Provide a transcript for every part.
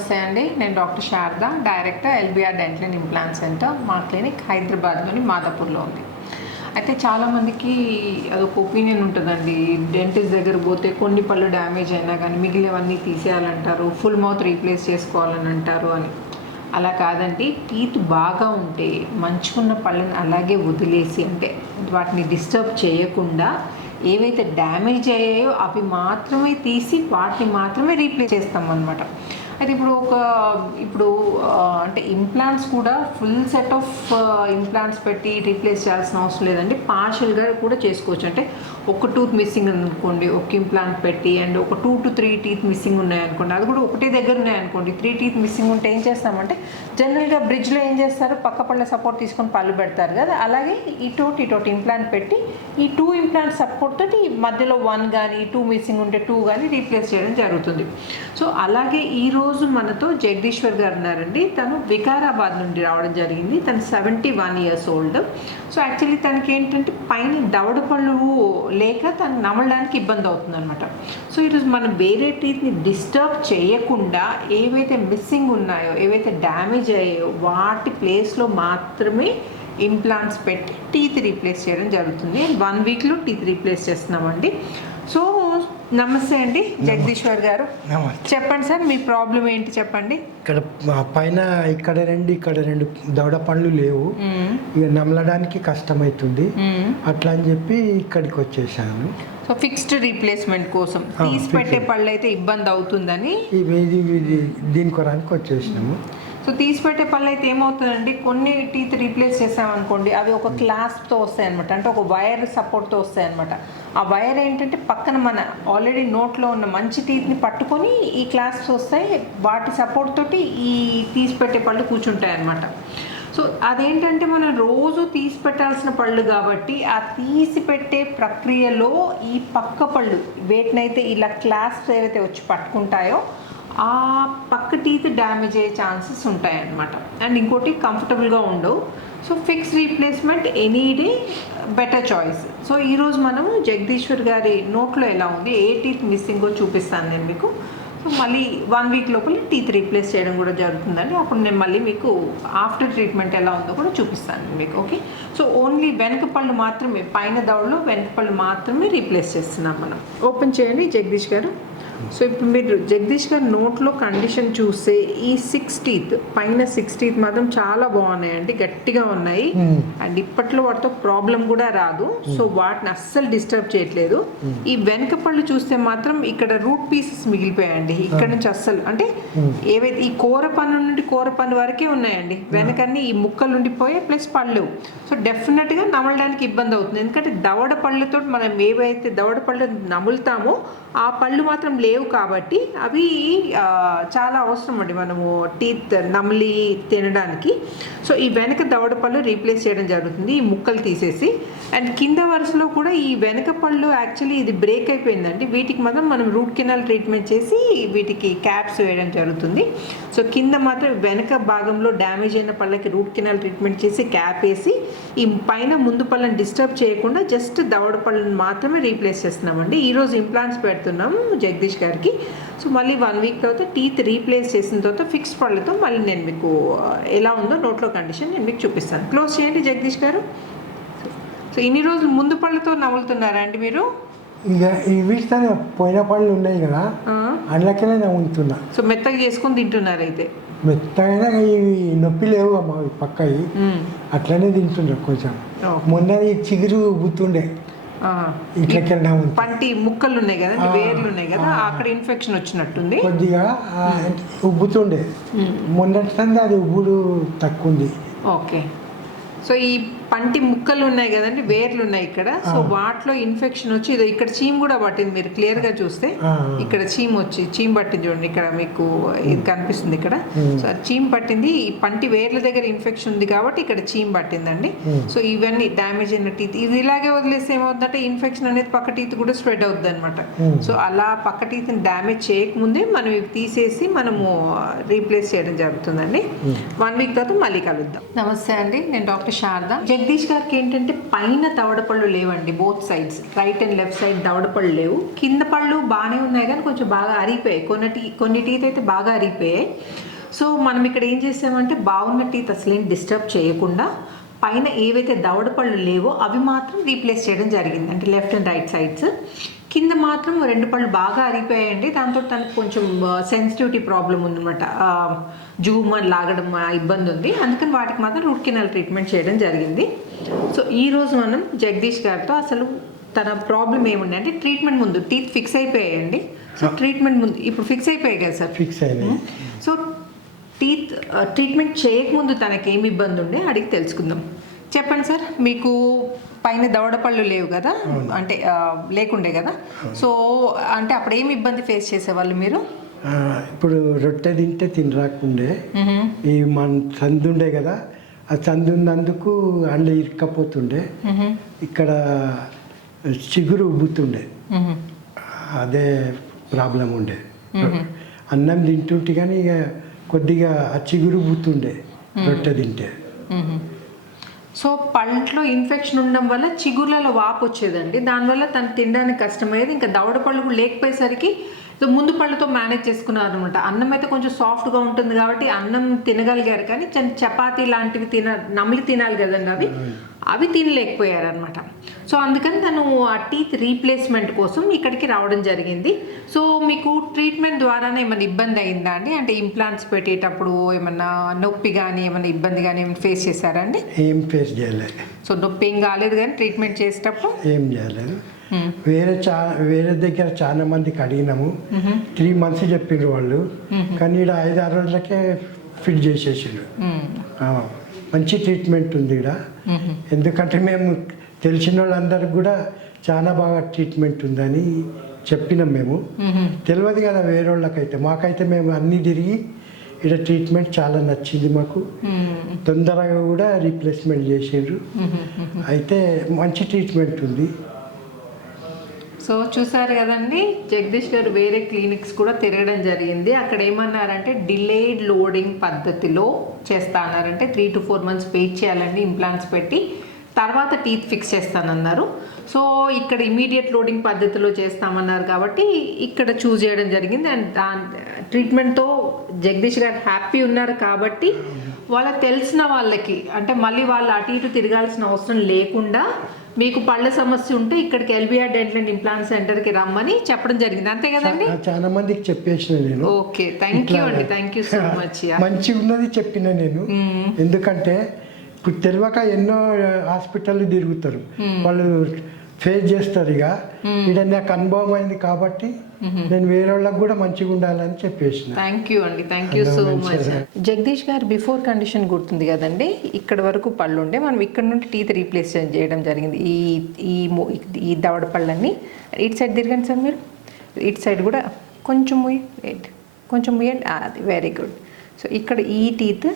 నమస్తే అండి, నేను doctor Sharada, director LBR dental and implant centre. మా క్లినిక్ హైదరాబాద్లోని మాదాపూర్లో ఉంది. అయితే చాలామందికి అదొక ఒపీనియన్ ఉంటుందండి, డెంటిస్ట్ దగ్గర పోతే కొన్ని పళ్ళు డ్యామేజ్ అయినా కానీ మిగిలినవన్నీ తీసేయాలంటారు, ఫుల్ మౌత్ రీప్లేస్ చేసుకోవాలని అంటారు అని. అలా కాదండి, టీత్ బాగా ఉంటే మంచుకున్న పళ్ళని అలాగే వదిలేసి, అంటే వాటిని డిస్టర్బ్ చేయకుండా ఏవైతే డ్యామేజ్ అయ్యాయో అవి మాత్రమే తీసి వాటిని మాత్రమే రీప్లేస్ చేస్తాం అన్నమాట. అయితే ఇప్పుడు అంటే ఇంప్లాంట్స్ కూడా ఫుల్ సెట్ ఆఫ్ ఇంప్లాంట్స్ పెట్టి రీప్లేస్ చేయాల్సిన అవసరం లేదండి, పార్షియల్గా కూడా చేసుకోవచ్చు. అంటే ఒక టూత్ మిస్సింగ్ అనుకోండి, ఒక ఇంప్లాంట్ పెట్టి, అండ్ ఒక 2 to 3 టీత్ మిస్సింగ్ ఉన్నాయనుకోండి, అది కూడా ఒకటే దగ్గర ఉన్నాయనుకోండి, 3 టీత్ మిస్సింగ్ ఉంటే ఏం చేస్తామంటే జనరల్గా బ్రిడ్జ్లో ఏం చేస్తారు, పక్క పళ్ళ సపోర్ట్ తీసుకొని పళ్ళు పెడతారు కదా, అలాగే ఇటోటి ఇంప్లాంట్ పెట్టి ఈ 2 ఇంప్లాంట్ సపోర్ట్ తోటి మధ్యలో 1 కానీ 2 మిస్సింగ్ ఉంటే 2 కానీ రీప్లేస్ చేయడం జరుగుతుంది. సో అలాగే ఈరోజు మనతో జగదీశ్వర్ గారు ఉన్నారండి. తను వికారాబాద్ నుండి రావడం జరిగింది. తను 71 years old. సో యాక్చువల్లీ తనకి ఏంటంటే పైన దవడ పళ్ళు లేక తను నమలడానికి ఇబ్బంది అవుతుంది అనమాట. సో ఈరోజు మనం వేరే టీత్ని డిస్టర్బ్ చేయకుండా ఏవైతే మిస్సింగ్ ఉన్నాయో, ఏవైతే డ్యామేజ్ అయ్యాయో వాటి ప్లేస్లో మాత్రమే ఇంప్లాంట్స్ పెట్టి టీత్ రీప్లేస్ చేయడం జరుగుతుంది. 1 weekలో టీత్ రీప్లేస్ చేస్తున్నామండి. సో నమస్తే అండి జగదీశ్వర్ గారు, చెప్పండి సార్, మీ ప్రాబ్లం ఏంటి చెప్పండి. ఇక్కడ పైన ఇక్కడ రెండు దవడ పండ్లు లేవు, ఇక నమలడానికి కష్టమవుతుంది, అట్లా అని చెప్పి ఇక్కడికి వచ్చేసాను. సో ఫిక్స్డ్ రీప్లేస్మెంట్ కోసం తీసి పెట్టే పళ్ళు అయితే ఇబ్బంది అవుతుందని దీని కొరానికి వచ్చేసినాము. సో తీసి పెట్టే పళ్ళు అయితే ఏమవుతుందండి, కొన్ని టీత్ రీప్లేస్ చేసామనుకోండి, అవి ఒక క్లాస్ప్తో వస్తాయి అనమాట, అంటే ఒక వైర్ సపోర్ట్తో వస్తాయి అనమాట. ఆ వైర్ ఏంటంటే పక్కన మన ఆల్రెడీ నోట్లో ఉన్న మంచి టీత్ని పట్టుకొని ఈ క్లాస్ప్స్ వస్తాయి, వాటి సపోర్ట్ తోటి ఈ తీసి పెట్టే పళ్ళు కూర్చుంటాయి అనమాట. సో అదేంటంటే మనం రోజు తీసి పెట్టాల్సిన పళ్ళు కాబట్టి ఆ తీసి పెట్టే ప్రక్రియలో ఈ పక్క పళ్ళు వేటినైతే ఇలా క్లాస్ప్స్ ఏవైతే వచ్చి పట్టుకుంటాయో ఆ పక్క టీత్ డ్యామేజ్ అయ్యే ఛాన్సెస్ ఉంటాయన్నమాట. అండ్ ఇంకోటి కంఫర్టబుల్గా ఉండవు. So fix replacement any day better choice. So ఈరోజు మనము జగదీశ్వర్ గారి నోట్లో ఎలా ఉంది, ఏ టీత్ మిస్సింగో చూపిస్తాను నేను మీకు. సో మళ్ళీ 1 week లోపల టీత్ రీప్లేస్ చేయడం కూడా జరుగుతుందండి. అప్పుడు నేను మళ్ళీ మీకు ఆఫ్టర్ ట్రీట్మెంట్ ఎలా ఉందో కూడా చూపిస్తాను మీకు. ఓకే, సో ఓన్లీ వెనక పళ్ళు మాత్రమే, పైన దవడలో వెనక పళ్ళు మాత్రమే రీప్లేస్ చేస్తున్నాం మనం. ఓపెన్ చేయండి జగదీష్ గారు. సో ఇప్పుడు మీరు జగదీష్ గారి నోట్లో కండిషన్ చూస్తే ఈ 6 teeth, పైన 6 teeth మాత్రం చాలా బాగున్నాయండి, గట్టిగా ఉన్నాయి. అండ్ ఇప్పట్లో వాటితో ప్రాబ్లం కూడా రాదు. సో వాటిని అస్సలు డిస్టర్బ్ చేయట్లేదు. ఈ వెనక పళ్ళు చూస్తే మాత్రం ఇక్కడ రూట్ పీసెస్ మిగిలిపోయాయండి, ఇక్కడ నుంచి అస్సలు, అంటే ఏవైతే ఈ కూర పన్ను వరకే ఉన్నాయండి, వెనకన్నీ ఈ ముక్కలు ఉండిపోయాయి ప్లస్ పళ్ళు. సో డెఫినెట్గా నమలడానికి ఇబ్బంది అవుతుంది, ఎందుకంటే దవడ పళ్ళతో మనం ఏవైతే దవడ పళ్ళు నములుతామో ఆ పళ్ళు మాత్రం లేవు కాబట్టి అవి చాలా అవసరం అండి మనము టీత్ నమిలి తినడానికి. సో ఈ వెనక దవడ పళ్ళు రీప్లేస్ చేయడం జరుగుతుంది, ఈ ముక్కలు తీసేసి. అండ్ కింద వరుసలో కూడా ఈ వెనక పళ్ళు యాక్చువల్లీ ఇది బ్రేక్ అయిపోయిందండి, వీటికి మాత్రం మనం రూట్ కెనాల్ ట్రీట్మెంట్ చేసి వీటికి క్యాప్స్ వేయడం జరుగుతుంది. సో కింద మాత్రం వెనక భాగంలో డ్యామేజ్ అయిన పళ్ళకి రూట్ కెనాల్ ట్రీట్మెంట్ చేసి క్యాప్ వేసి ఈ పైన ముందు పళ్ళని డిస్టర్బ్ చేయకుండా జస్ట్ దవడ పళ్ళని మాత్రమే రీప్లేస్ చేస్తున్నామండి. ఈరోజు ఇంప్లాంట్స్ పెడుతున్నాము జగదీష్ గారికి. సో మళ్ళీ 1 week తర్వాత టీత్ రీప్లేస్ చేసిన తర్వాత ఫిక్స్ పళ్ళతో మళ్ళీ నేను మీకు ఎలా ఉందో నోట్లో కండిషన్ నేను మీకు చూపిస్తాను. క్లోజ్ చేయండి జగదీష్ గారు. సో ఇన్ని రోజులు ముందు పళ్ళతో నవ్వులుతున్నారా అండి మీరు? ఇక వీటితోనే పోయిన పళ్ళు ఉన్నాయి కదా, అందులోనే నవ్వుతున్నా. సో మెత్తగా చేసుకొని తింటున్నారు అయితే? మెత్తగా ఇవి నొప్పి లేవు అమ్మా, పక్కవి అట్లనే తింటున్నా. కొంచెం మొన్న చిగురు గుర్తుండే ఇట్లా పంటి ముక్కలు ఉన్నాయి కదా, వేర్లు ఉన్నాయి కదా, అక్కడ ఇన్ఫెక్షన్ వచ్చినట్టుంది, కొద్దిగా ఉబ్బుతుండే. మొన్నటి అది ఉబ్బుడు తక్కువ ఉంది. ఓకే, సో ఈ పంటి ముక్కలు ఉన్నాయి కదండి, వేర్లు ఉన్నాయి ఇక్కడ. సో వాటిలో ఇన్ఫెక్షన్ వచ్చి ఇదో ఇక్కడ చీమ్ కూడా పట్టింది, మీరు క్లియర్గా చూస్తే ఇక్కడ చీమ్ పట్టింది చూడండి, ఇక్కడ మీకు ఇది కనిపిస్తుంది ఇక్కడ. సో చీమ్ పట్టింది, ఈ పంటి వేర్ల దగ్గర ఇన్ఫెక్షన్ ఉంది కాబట్టి ఇక్కడ చీమ్ పట్టిందండి. సో ఇవన్నీ డ్యామేజ్ అయిన టీత్, ఇది ఇలాగే వదిలేస్తే ఏమవుతుందంటే ఇన్ఫెక్షన్ అనేది పక్క టీత్ కూడా స్ప్రెడ్ అవుతుంది అనమాట. సో అలా పక్క టీత్ని డ్యామేజ్ చేయకముందే మనం ఇవి తీసేసి మనము రీప్లేస్ చేయడం జరుగుతుందండి. 1 week తర్వాత మళ్ళీ కలుద్దాం. నమస్తే అండి, నేను డాక్టర్ శారద. జగదీష్ గారికి ఏంటంటే పైన దవడపళ్ళు లేవండి, both sides, right and left side దవడపళ్ళు లేవు. కింద పళ్ళు బాగానే ఉన్నాయి కానీ కొంచెం బాగా అరిగిపోయాయి, కొన్ని టీత్ అయితే బాగా అరిగిపోయాయి. సో మనం ఇక్కడ ఏం చేసామంటే బాగున్న టీత్ అసలేం డిస్టర్బ్ చేయకుండా పైన ఏవైతే దవడపళ్ళు లేవో అవి మాత్రం రీప్లేస్ చేయడం జరిగింది, అంటే లెఫ్ట్ అండ్ రైట్ సైడ్స్. కింద మాత్రం 2 పళ్ళు బాగా అరిగిపోయాయండి, దాంతో తనకు కొంచెం సెన్సిటివిటీ ప్రాబ్లం ఉందన్నమాట, జూమని లాగడం ఇబ్బంది ఉంది, అందుకని వాటికి మాత్రం రూట్ కెనాల్ ట్రీట్మెంట్ చేయడం జరిగింది. సో ఈరోజు మనం జగదీష్ గారితో అసలు తన ప్రాబ్లం ఏముంది అంటే ట్రీట్మెంట్ ముందు టీత్ ఫిక్స్ అయిపోయాయండి. సో ట్రీట్మెంట్ ముందు ఇప్పుడు ఫిక్స్ అయిపోయాయి కదా సార్, ఫిక్స్ అయినాయి. సో ట్రీట్మెంట్ చేయకముందు తనకి ఏమి ఇబ్బంది ఉండే అడిగి తెలుసుకుందాం. చెప్పండి సార్, మీకు పైన దవడపళ్ళు లేవు కదా, అంటే లేకుండే కదా, సో అంటే అప్పుడు ఏమి ఇబ్బంది ఫేస్ చేసేవాళ్ళు మీరు? ఇప్పుడు రొట్టె తింటే తినరాకుండే, ఈ మన సందు ఉండే కదా, ఆ సందు ఉన్నందుకు అండ్ల ఇరుక్కపోతుండే, ఇక్కడ చిగురు ఉబ్బుతుండే, అదే ప్రాబ్లం ఉండే. అన్నం తింటుంటే కానీ ఇక కొద్దిగా ఆ చిగురు ఉబ్బుతుండే రొట్టె తింటే. సో పళ్ళలో ఇన్ఫెక్షన్ ఉండడం వల్ల చిగుర్లలో వాపు వచ్చేదండి, దానివల్ల తను తినడానికి కష్టమయ్యేది. ఇంకా దవడ పళ్ళు కూడా లేకపోయేసరికి ముందు పళ్ళతో మేనేజ్ చేసుకున్నారు అనమాట. అన్నం అయితే కొంచెం సాఫ్ట్గా ఉంటుంది కాబట్టి అన్నం తినగలిగారు, కానీ చపాతీ లాంటివి నమిలి తినాలి కదండి, అవి తినలేకపోయారనమాట. సో అందుకని తను ఆ టీత్ రీప్లేస్మెంట్ కోసం ఇక్కడికి రావడం జరిగింది. సో మీకు ట్రీట్మెంట్ ద్వారానే ఏమైనా ఇబ్బంది అయిందా అండి, అంటే ఇంప్లాంట్స్ పెట్టేటప్పుడు ఏమన్నా నొప్పి కానీ ఏమైనా ఇబ్బంది కానీ ఏమైనా ఫేస్ చేశారా అండి? ఏం ఫేస్ చేయలేదు. సో నొప్పి ఏం కాలేదు, కానీ ట్రీట్మెంట్ చేసేటప్పుడు ఏం చేయలేదు. వేరే దగ్గర చాలా మందికి అడిగినాము, 3 months చెప్పిండ్రు వాళ్ళు, కానీ ఇక్కడ 5-6 రోజులకే ఫిట్ చేసేసారు. మంచి ట్రీట్మెంట్ ఉంది ఇక్కడ, ఎందుకంటే మేము తెలిసిన వాళ్ళందరికి కూడా చాలా బాగా ట్రీట్మెంట్ ఉందని చెప్పినాం. మేము తెలియదు కదా వేరే వాళ్ళకైతే, మాకైతే మేము అన్నీ తిరిగి ఇక్కడ ట్రీట్మెంట్ చాలా నచ్చింది మాకు, తొందరగా కూడా రీప్లేస్మెంట్ చేసిండ్రు, అయితే మంచి ట్రీట్మెంట్ ఉంది. సో చూసారు కదండి, జగదీష్ గారు వేరే క్లినిక్స్ కూడా తిరగడం జరిగింది. అక్కడ ఏమన్నారంటే డిలేడ్ లోడింగ్ పద్ధతిలో చేస్తా అన్నారంటే 3 to 4 months వెయిట్ చేయాలండి ఇంప్లాంట్స్ పెట్టి, తర్వాత టీత్ ఫిక్స్ చేస్తానన్నారు. సో ఇక్కడ ఇమీడియట్ లోడింగ్ పద్ధతిలో చేస్తామన్నారు కాబట్టి ఇక్కడ చూస్ చేయడం జరిగింది. అండ్ ట్రీట్మెంట్తో జగదీష్ గారు హ్యాపీ ఉన్నారు కాబట్టి వాళ్ళకి తెలిసిన వాళ్ళకి, అంటే మళ్ళీ వాళ్ళు అటు ఇటు తిరగాల్సిన అవసరం లేకుండా మీకు పళ్ళ సమస్య ఉంటే ఇక్కడికి ఎల్బిఆర్ డెంటల్ అండ్ ఇంప్లాంట్ సెంటర్కి రమ్మని చెప్పడం జరిగింది, అంతే కదండి? చాలా మందికి చెప్పేసిన నేను. ఓకే, థ్యాంక్ యూ అండి, థ్యాంక్ యూ సో మచ్. మంచిగా ఉన్నది చెప్పిన నేను, ఎందుకంటే ఇప్పుడు తెలియక ఎన్నో హాస్పిటల్ తిరుగుతారు, వాళ్ళు ఫేస్ చేస్తారు. ఇక ఇక్కడ నాకు అనుభవం అయింది కాబట్టి నేను వేరే వాళ్ళకి కూడా మంచిగా ఉండాలని చెప్పేసిన. థ్యాంక్ యూ అండి, thank you so much. Jagadish గారు బిఫోర్ కండిషన్ గుర్తుంది కదండి, ఇక్కడ వరకు పళ్ళు ఉండే, మనం ఇక్కడ నుండి టీత్ రీప్లేస్ చేయడం జరిగింది. ఈ దవడ పళ్ళన్నీ ఇటు సైడ్ తిరగండి సార్, మీరు ఇటు సైడ్ కూడా కొంచెం కొంచెం అది వెరీ గుడ్. సో ఇక్కడ ఈ టీత్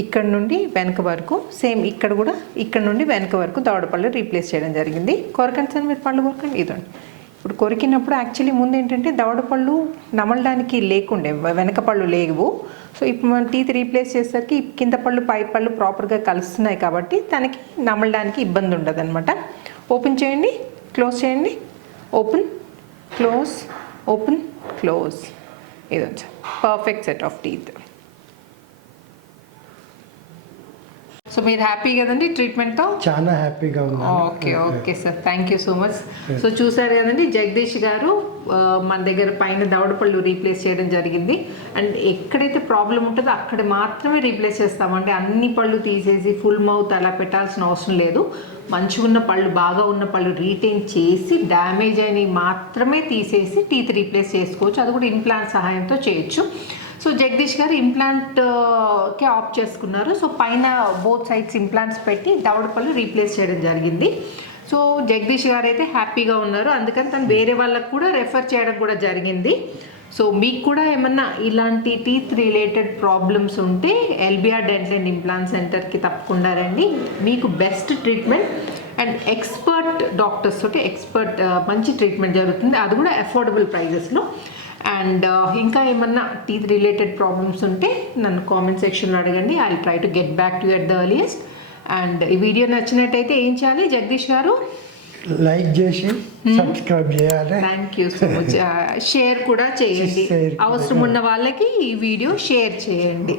ఇక్కడ నుండి వెనక వరకు సేమ్, ఇక్కడ కూడా ఇక్కడ నుండి వెనక వరకు దవడపళ్ళు రీప్లేస్ చేయడం జరిగింది. కొరకండి సార్, మీరు పళ్ళు కొరకండి. ఇదండి, ఇప్పుడు కొరికినప్పుడు యాక్చువల్లీ ముందు ఏంటంటే దవడపళ్ళు నమలడానికి లేకుండే, వెనక పళ్ళు లేవు. సో ఇప్పుడు మనం టీత్ రీప్లేస్ చేసేసరికి కింద పళ్ళు పై పళ్ళు ప్రాపర్గా కలుస్తున్నాయి కాబట్టి తనకి నమలడానికి ఇబ్బంది ఉండదు అనమాట. ఓపెన్ చేయండి, క్లోజ్ చేయండి, ఓపెన్ క్లోజ్, ఓపెన్ క్లోజ్. ఇదండి perfect set of teeth. So మీరు హ్యాపీ కదండి ట్రీట్మెంట్తో? చాలా హ్యాపీగా ఉంది. Okay sir, thank you so much. So చూసారు కదండి, జగదీష్ గారు మన దగ్గర పైన దవడపళ్ళు రీప్లేస్ చేయడం జరిగింది. అండ్ ఎక్కడైతే ప్రాబ్లం ఉంటుందో అక్కడ మాత్రమే రీప్లేస్ చేస్తామండి, అన్ని పళ్ళు తీసేసి ఫుల్ మౌత్ అలా పెట్టాల్సిన అవసరం లేదు. మంచిగా ఉన్న పళ్ళు, బాగా ఉన్న పళ్ళు రీటైన్ చేసి డ్యామేజ్ అయినవి మాత్రమే తీసేసి టీత్ రీప్లేస్ చేసుకోవచ్చు, అది కూడా ఇంప్లాంట్ సహాయంతో చేయొచ్చు. సో జగదీష్ గారు ఇంప్లాంట్కే ఆప్ట్ చేసుకున్నారు. సో పైన బోత్ సైడ్స్ ఇంప్లాంట్స్ పెట్టి దవడపళ్ళు రీప్లేస్ చేయడం జరిగింది. సో జగదీష్ గారు అయితే హ్యాపీగా ఉన్నారు, అందుకని తను వేరే వాళ్ళకు కూడా రెఫర్ చేయడం కూడా జరిగింది. సో మీకు కూడా ఏమన్నా ఇలాంటి టీత్ రిలేటెడ్ ప్రాబ్లమ్స్ ఉంటే ఎల్బిఆర్ డెంటల్ అండ్ ఇంప్లాంట్ సెంటర్కి తప్పకుండా రండి. మీకు best treatment and expert doctors తోటి మంచి ట్రీట్మెంట్ జరుగుతుంది, అది కూడా అఫోర్డబుల్ ప్రైజెస్లో. అండ్ ఇంకా ఏమన్నా టీత్ రిలేటెడ్ ప్రాబ్లమ్స్ ఉంటే నన్ను కామెంట్ సెక్షన్లో అడగండి, I will try to get back to you at the earliest. And ఈ వీడియో నచ్చినట్టయితే ఏం చేయాలి జగదీష్ గారు? లైక్ చేసి సబ్స్క్రైబ్ చేయాలి. Thank you so much. Share కూడా చేయండి, అవసరం ఉన్న వాళ్ళకి ఈ వీడియో షేర్ చేయండి.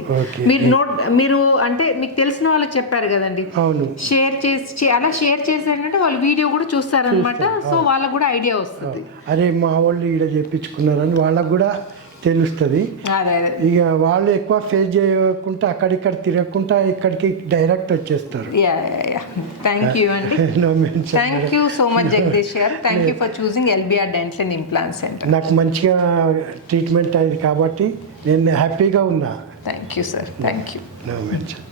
మీరు అంటే మీకు తెలిసిన వాళ్ళకి చెప్పారు కదండి, అవును, షేర్ చేసి అలా షేర్ చేసేటంటే వాళ్ళు వీడియో కూడా చూస్తారనమాట. సో వాళ్ళకు కూడా ఐడియా వస్తుంది, అరే మా వాళ్ళు ఈడ చెప్పించుకున్నారని వాళ్ళకు కూడా తెలుస్తుంది. ఇక వాళ్ళు ఎక్కువ ఫేస్ చేయకుండా అక్కడిక్కడ తిరగకుండా ఇక్కడికి డైరెక్ట్ వచ్చేస్తారు. థ్యాంక్ యూ అండి. Thank you so much Jagadish గారు. Thank you for choosing LBR dental and implant centre. నాకు మంచిగా ట్రీట్మెంట్ అయింది కాబట్టి నేను హ్యాపీగా ఉన్నా. Thank you sir. Thank you. No mention.